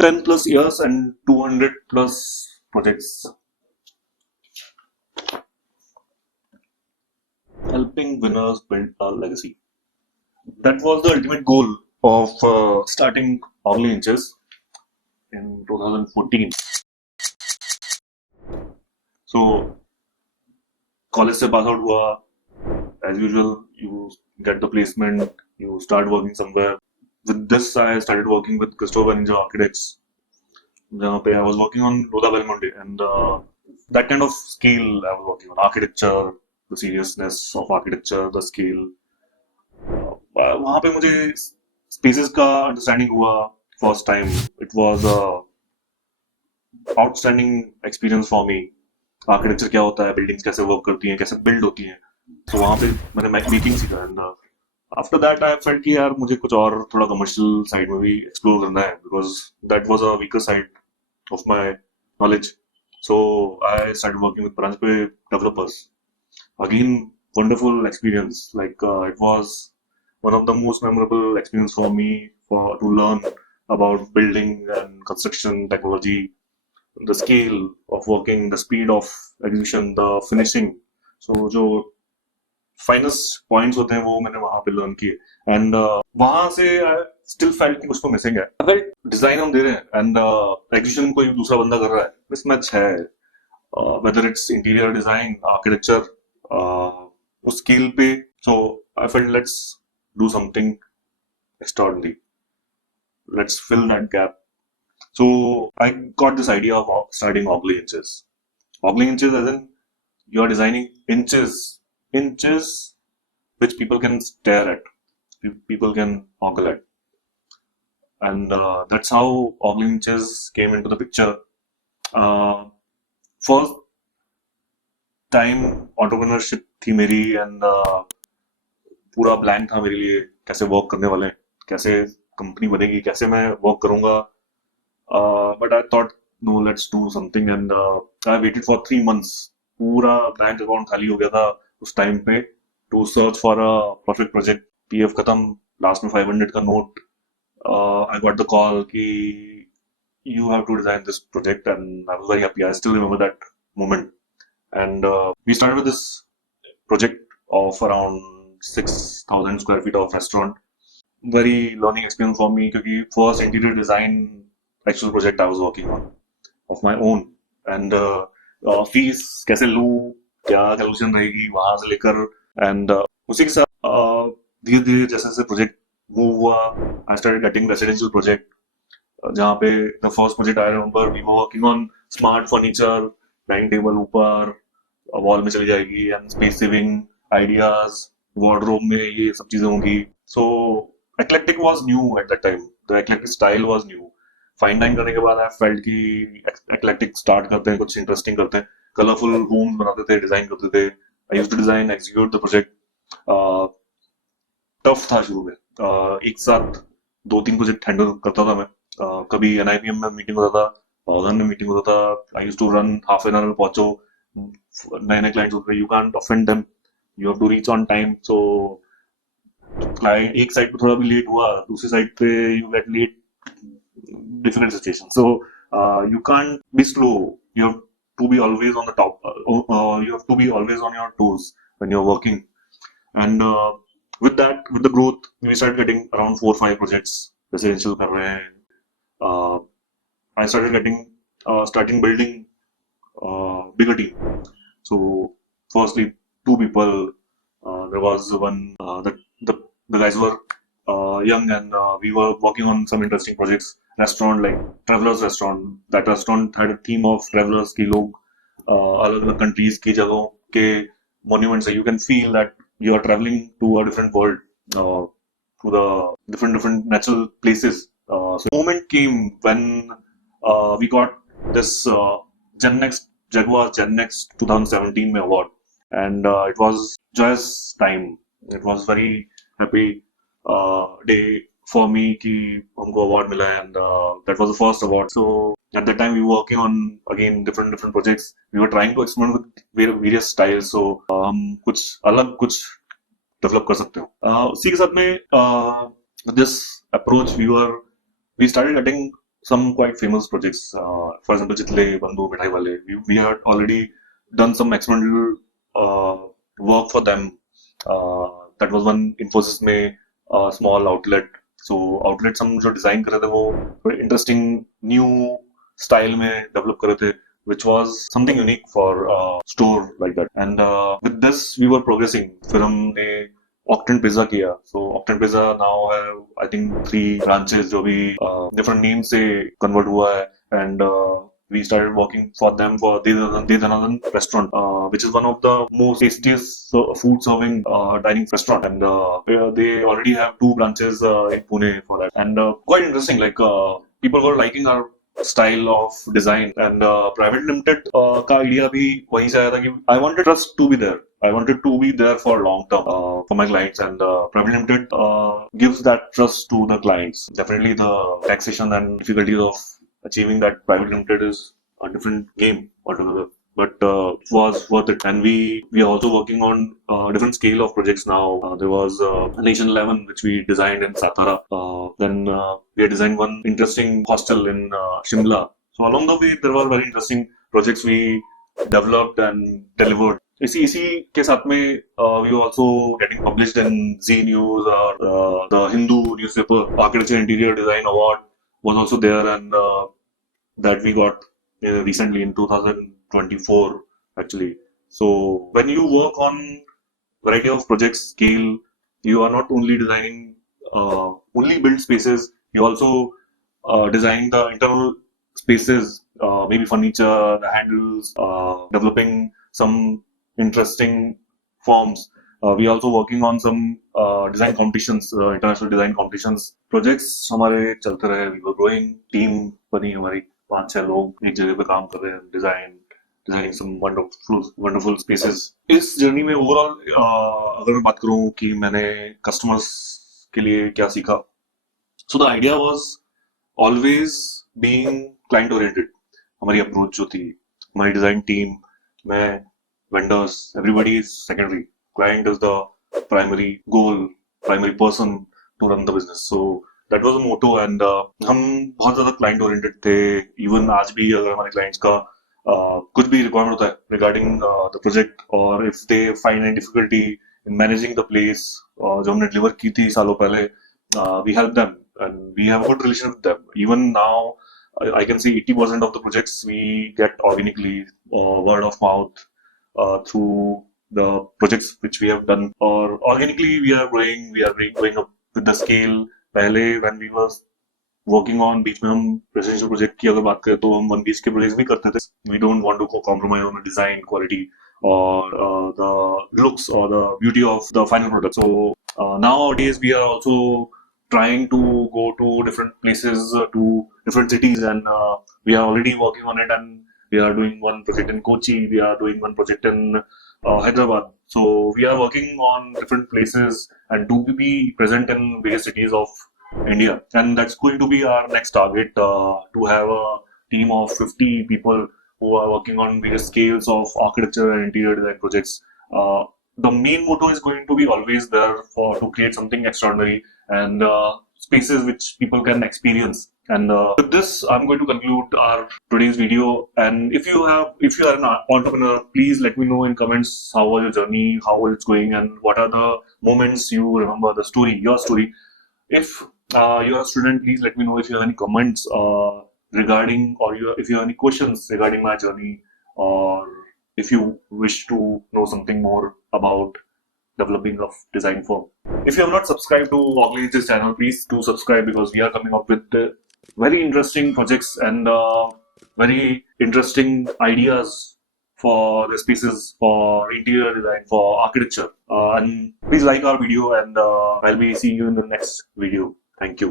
10 plus years and 200 plus projects, helping winners build a legacy. That was the ultimate goal of starting Ogling Inches in 2014. So college से pass out हुआ, as usual you get the placement, you start working somewhere. With this I started working with Christopher Ninja Architects, जहाँ पे I was working on Lodha Belmonte, and that kind of scale I was working on, architecture, the seriousness of architecture, the scale. वहाँ पे मुझे spaces का understanding हुआ first time. It was a outstanding experience for me. Architecture क्या होता है, buildings कैसे work करती हैं, कैसे बिल्ड होती हैं, तो वहाँ पे मैंने मेकिंग सीखा। And after that I felt कि यार मुझे कुछ और थोड़ा कमर्शियल साइड में भी एक्सप्लोर करना है, because that was a weaker side of my knowledge. So I started working with branch pay developers. Again wonderful experience, like it was one of the most memorable experience for me to learn about building and construction technology, the scale of working, the speed of execution, the finishing. So जो finest points होते हैं वो मैंने वहाँ पे learn किए. And वहाँ से I still felt कि कुछ तो missing है. I felt design हम दे रहे हैं and execution कोई दूसरा बंदा कर रहा है, mismatch है. Whether it's interior design, architecture, उस scale पे. So I felt let's do something extraordinary. Let's fill that gap. So I got this idea of starting Ogling Inches. Ogling Inches as in you're designing inches which people can stare at, people can ogle at. And that's how Ogling Inches came into the picture. First time entrepreneurship थी मेरी, and पूरा blank था मेरे लिए, कैसे work करने वाले हैं, कैसे कंपनी बनेगी, कैसे मैं वर्क करूंगा. But I thought, no, let's do something. And I waited for 3 months. पूरा बैंक अकाउंट खाली हो गया था उस टाइम पे, to search for a perfect project. PF खत्म, लास्ट में 500 का note. I got the call कि you have to design this project, and I was very happy. I still remember that moment. And we started with this project of around 6,000 square feet of restaurant. Very learning experience for me, क्योंकि first interior design actual project I was working on of my own. And fees कैसे लूँ, क्या calculation रहेगी वहाँ से लेकर. And उसी के साथ धीरे धीरे जैसे जैसे प्रोजेक्ट मूव हुआ, I started getting residential project, जहाँ पे the first project I remember we were working on smart furniture, dining table ऊपर वॉल में चली जाएगी, and space saving ideas, wardrobe में ये सब चीजें होंगी. So eclectic was new at that time, the eclectic style was new. Fine dine करने के बाद आई फेल्ट कि एक्लेक्टिक स्टार्ट करते हैं, कुछ इंटरेस्टिंग करते हैं, कलरफुल रूम्स बनाते थे, डिजाइन करते थे. I used to design, execute the project. Tough था शुरू में. एक साथ 2-3 प्रोजेक्ट हैंडल करता था मैं. कभी NIPM में मीटिंग होता था, पावगन में मीटिंग होता था. I used to run half an hour में पहुंचो, नए नए क्लाइंट्स होते हैं, you can't offend them, you have to reach on time. So client एक साइड पे थोड़ा भी लेट हुआ, दूसरी साइड पे you get late, different situations. So you can't be slow. You have to be always on the top. You have to be always on your toes when you're working. And with that, with the growth, we started getting around 4 or 5 projects. Residential कर रहे हैं. I starting building bigger team. So firstly, 2 people. There was one. The guys were young, and we were working on some interesting projects. Restaurant like Travelers Restaurant. That restaurant had a theme of travelers की लोग अलग अलग countries की जगहों के monuments है. You can feel that you are traveling to a different world, to the different natural places. So the moment came when we got this Jaguar Gen Next 2017 में award, and it was joyous time. It was very happy day for me कि हमको award मिला है, and that was the first award. So at that time we were working on again different projects. We were trying to experiment with various styles. So हम कुछ अलग कुछ develop कर सकते हो. उसी के साथ में this approach we started getting some quite famous projects. For example, Chitle, Bandhu, Mithai Wale. We had already done some experimental work for them. That was one Infosys में small outlet. So outlets हम जो design कर रहे थे वो थोड़े interesting new style में develop कर रहे थे, which was something unique for a store like that. And with this we were progressing. फिर हमने Octant Pizza किया. So Octant Pizza now have I think 3 branches जो भी different names से convert हुआ है. And we started working for them for Dedanandan restaurant, which is one of the most tastiest food serving dining restaurant, and they already have 2 branches in Pune for that, and quite interesting. Like people were liking our style of design, and private limited का idea भी वहीं से आया था कि I wanted trust to be there. I wanted to be there for long term for my clients, and private limited gives that trust to the clients. Definitely, the taxation and difficulties of achieving that private limited is a different game altogether. But it was worth it, and we are also working on different scale of projects now. There was Nation 11, which we designed in Satara. Then we had designed one interesting hostel in Shimla. So along the way, there were very interesting projects we developed and delivered. इसी के साथ में we were also getting published in Z News or the Hindu newspaper. Architecture Interior Design Award was also there, and that we got recently in 2024 actually. So when you work on variety of projects scale, you are not only designing only build spaces, you also design the internal spaces, maybe furniture, the handles, developing some interesting forms. We are also working on some design competitions, international design competitions. Projects हमारे चलते रहे, we were growing, team बनी हमारी 5-6 लोग एक जगह पे काम कर रहे हैं, designing some wonderful spaces. इस जर्नी में ओवरऑल अगर मैं बात करूं कि मैंने कस्टमर्स के लिए क्या सीखा, so the idea was always being client oriented. हमारी अप्रोच जो थी, हमारी डिजाइन टीम, मैं, vendors, everybody is secondary. Client is the primary goal, primary person to run the business. So that was a motto, and हम बहुत ज़्यादा client oriented थे. Even आज भी अगर हमारे clients का कुछ भी requirement होता है regarding the project, or if they find any difficulty in managing the place जो हमने deliver की थी सालों पहले, we help them and we have a good relationship with them. Even now, I can say 80% of the projects we get organically, word of mouth, through the projects which we have done, or organically we are going up with the scale. पहले when we were working on बीच में हम residential project की अगर बात करें तो हम 1 BHK projects भी करते थे. We don't want to compromise on the design quality or the looks or the beauty of the final product. So nowadays we are also trying to go to different places, to different cities, and we are already working on it, and we are doing one project in Kochi, we are doing one project in Hyderabad. So we are working on different places and to be present in various cities of India, and that's going to be our next target, to have a team of 50 people who are working on various scales of architecture and interior design projects. The main motto is going to be always there to create something extraordinary and spaces which people can experience. And with this, I'm going to conclude our today's video. And if you are an entrepreneur, please let me know in comments how was your journey, how it's going, and what are the moments you remember, the story, your story. If you're a student, please let me know if you have any comments regarding, or if you have any questions regarding my journey, or if you wish to know something more about developing of design firm. If you have not subscribed to Ogling Inches channel, please do subscribe, because we are coming up with very interesting projects and very interesting ideas for the spaces, for interior design, for architecture. And please like our video, and I'll be seeing you in the next video. Thank you.